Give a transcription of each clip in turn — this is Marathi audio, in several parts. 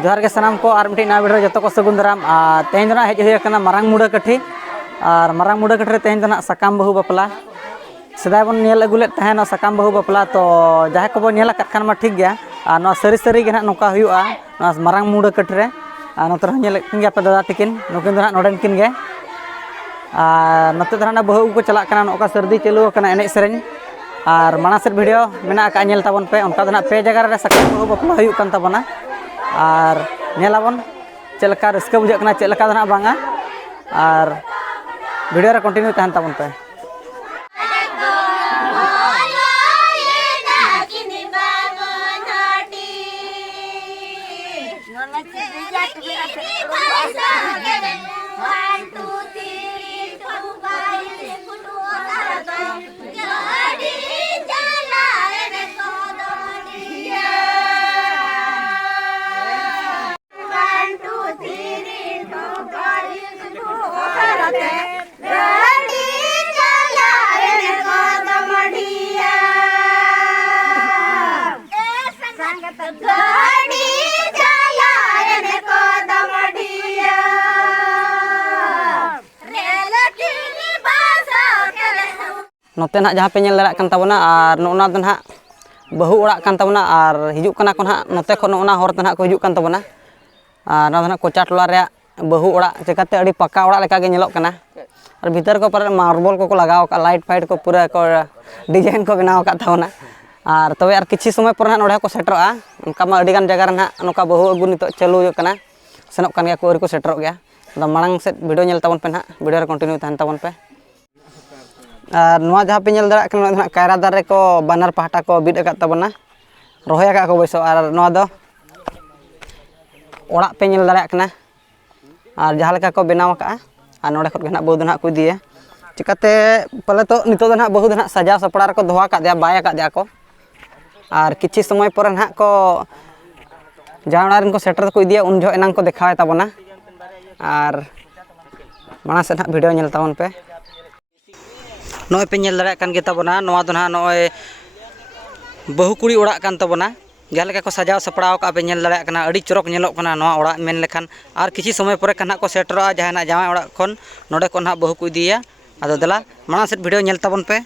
जोहार के सानाम को और मिट्टी ना वीडियो जो को सगुन दाराम तेहन दो हेज हुई मारांग मुड़ा कठी और मारांग मुड़ा कठी तेहन दो साकाम बहु बापला सदा बन नेल अगुले तहन साकाम बहु बापला तो जहाँ को बन नेल खान मा ठीक गया और सारी सारी के नौका हुआ मारांग मुड़ा कठी रे नोते नेल पे दादा तकिन नुकिन दो नोडेन किन गे नोते दो बहु को चला नौका सर्दी चालू एने सेरें और माना सेट वीडियो मेना का नेल ताबन पे उनका दो पे जगह साकाम बहु बापला हुई कान ताबना और नेलाबन चलका रस्का बुझा चलका दो बांगा और वीडियो रे कंटिन्यू तहन ताबन पे नोते ना जहाँ पे नेल दाड़ा ताबना और नोना दो ना बहु ओड़ा ताबना और हिजुक कना को ना नोते खो नोना हर ते ना को हिजुक ताबना और ना दो कोचा टोला रे बहु ओड़ा चिकाते अड़ी पक्का ओड़ा लेका गे नेलोग कना और भीतर को पर मार्बल को लगाव का लाइट फाइट को पूरा को डिजाइन को बनाव का ताबना और तबे और किछि समय पर ना नोडे को सेटरोआ उनका मा अड़ी गान जगह ना नोका बहु अगु नितो चालू हो कना सेनोक कान गया को को सेटरो गया मांग से वीडियो नेल ताबन पे ना वीडियो रे कंटिन्यू तहन ताबन पे और नवा जहाँ पे नेल दाड़ा कायरा दारे को बानर पहाटा को बिद अकात ताबना रोहय अकात को बैसो और नवा दो ओड़ा पे नेल दाड़ा कना और जहाँ लेका को बनाव का और नोडे खत ना बहु दो ना को दिए चिकाते पहले तो नितो दो ना बहु दो ना सजा सपड़ा को दोहा का दिया बाय का दिया को और किछि समय पर ना को जहाँ को सेटर को दिया उन जो एनांग को देखावे ताबना और माना से ना वीडियो नेल ताबन पे नॉय पे नेल दाड़ा कान गे ताबना नवा दो ना नॉय बहु कुड़ी ओड़ा कान ताबना जहाँ लेका को सजाव सपड़ाव का पे नेल दाड़ा कना अड़ी चरक नेलोग कना नवा ओड़ा मेन लेखान और किछि समय पर कना को सेटरोआ जहाँ ना जामाय ओड़ा खन नोडे को ना बहु को दिया आदो दला माना सेट वीडियो नेल ताबन पे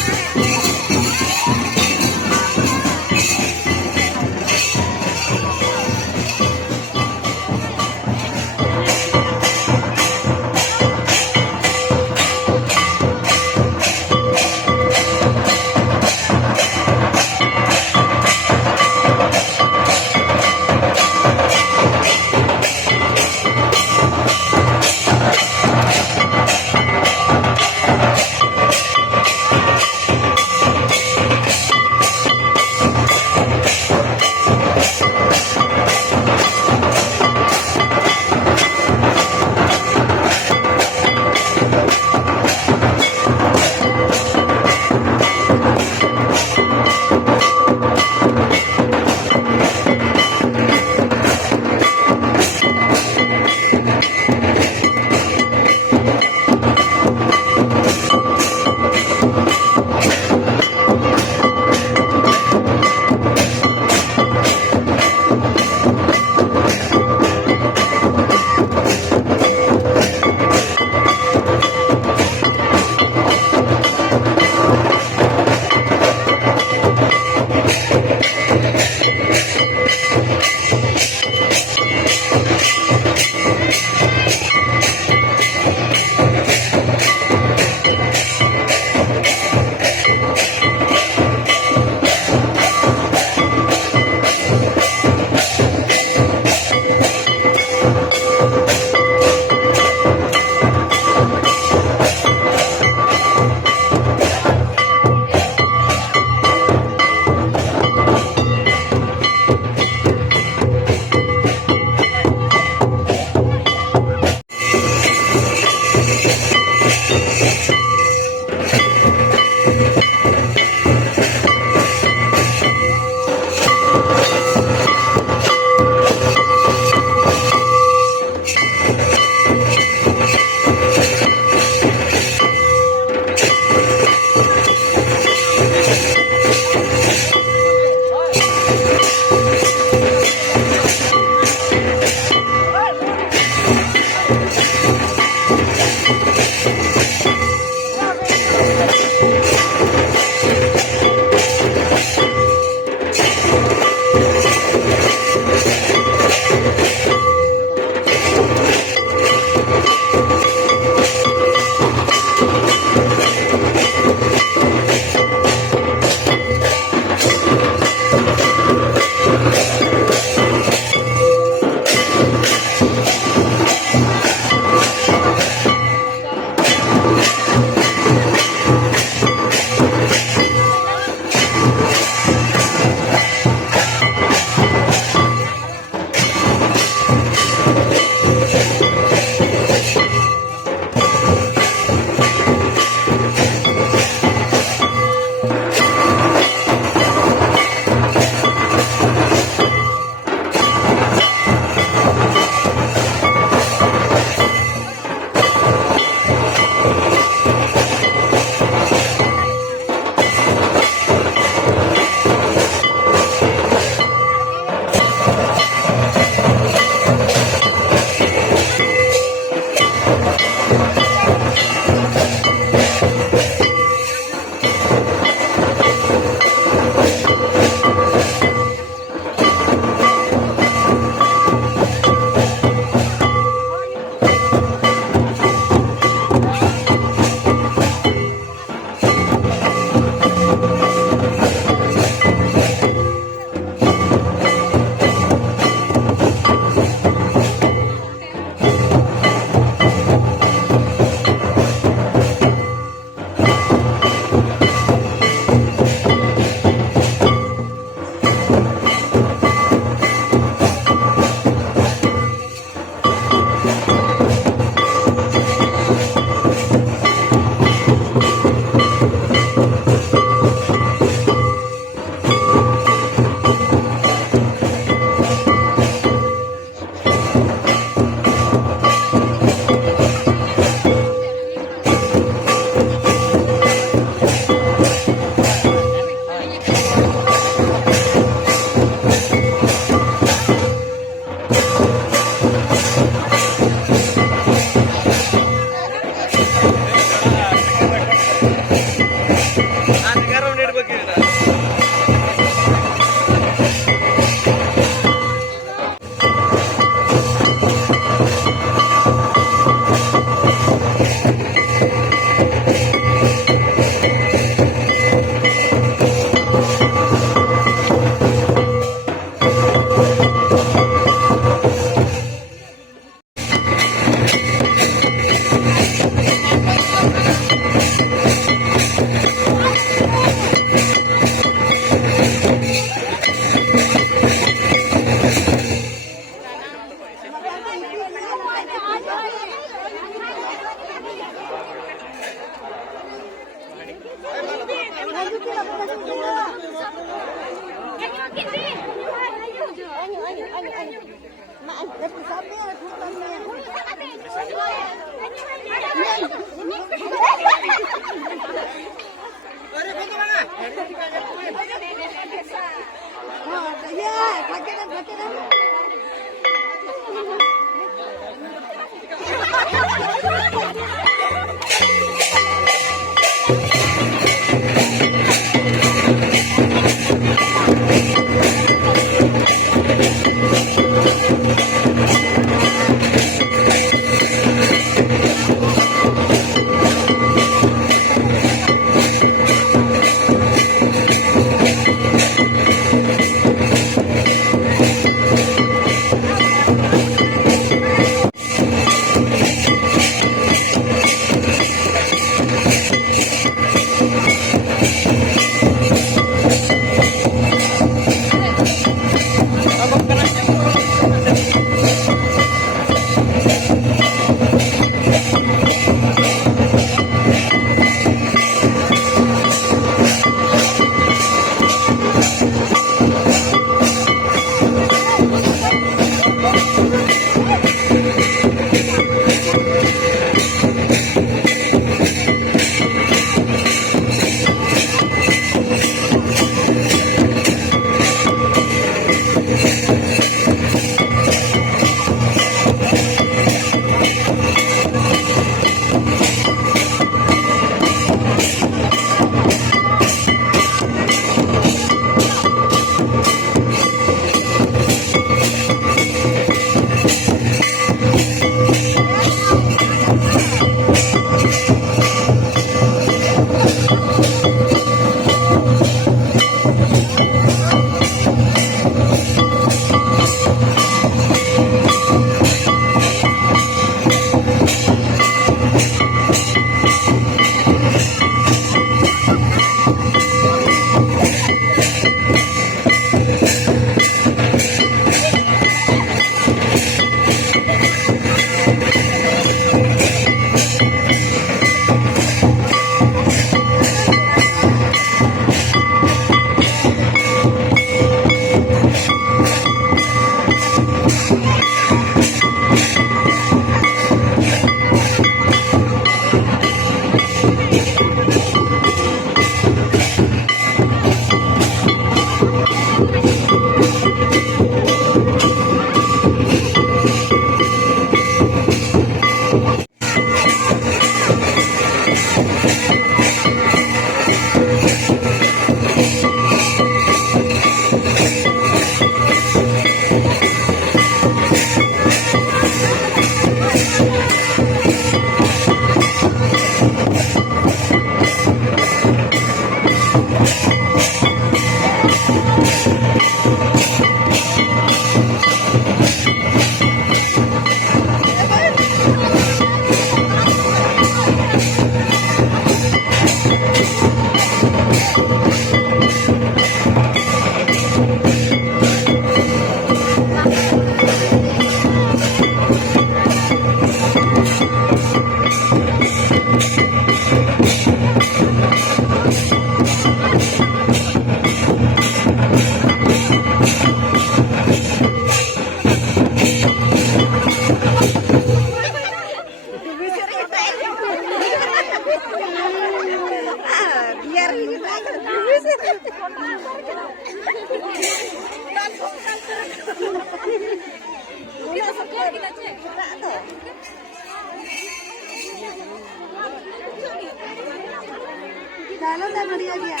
Kalau dah beri dia.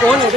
कौन है